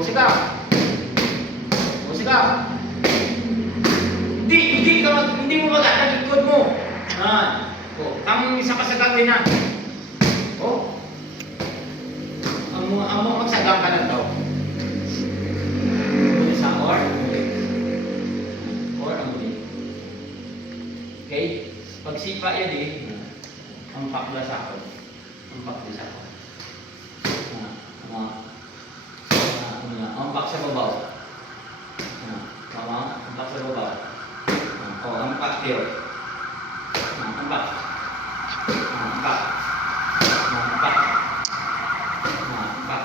O, sikap. O, sikap. Hindi mo magat, likod mo. O, ang isa ka sa gagawin na. O, ang mo magsagang ka na daw. Isa or ang muli. Okay? Pagsipa yan ang paklas ako. Ang paklas ako. Ang pak sa babaw. Ang pak sa babaw. Ang pak here. Ang pak. Ang pak. Ang pak. Ang pak.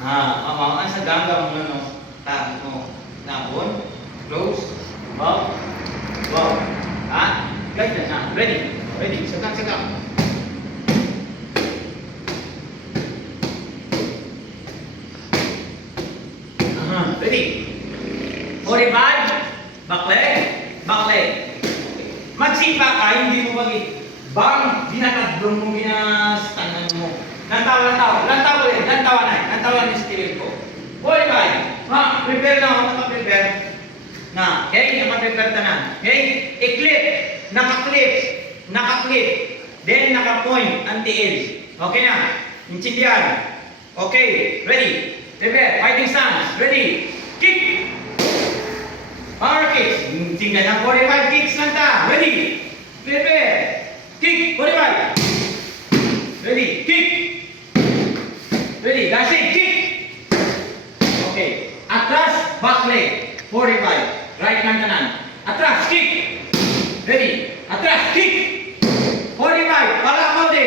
Ang sa ganggang mo no. Tabi mo. Napon. Close. Baw. Baw. Guys na. Ready. Ready. Sakang. Ready? 45, back leg. Magsipa ka, hindi mo bang dinatadlong mo, ginastanan mo. Lantawa na yung steel ko. 45, prepare na ako, naka-prepare. Okay, naka-prepare ta na. Okay, i-clip, naka-clip, then naka-point, anti-edge. Okay na, intindihan. Okay, ready? Prepare, fighting stance, ready? Kick! Power kicks. Tingnan ang 45 kicks lang ta. Ready? Prepare. Kick. 45. Ready? Kick. Ready? That's it. Kick. Okay. Atras, back leg. 45.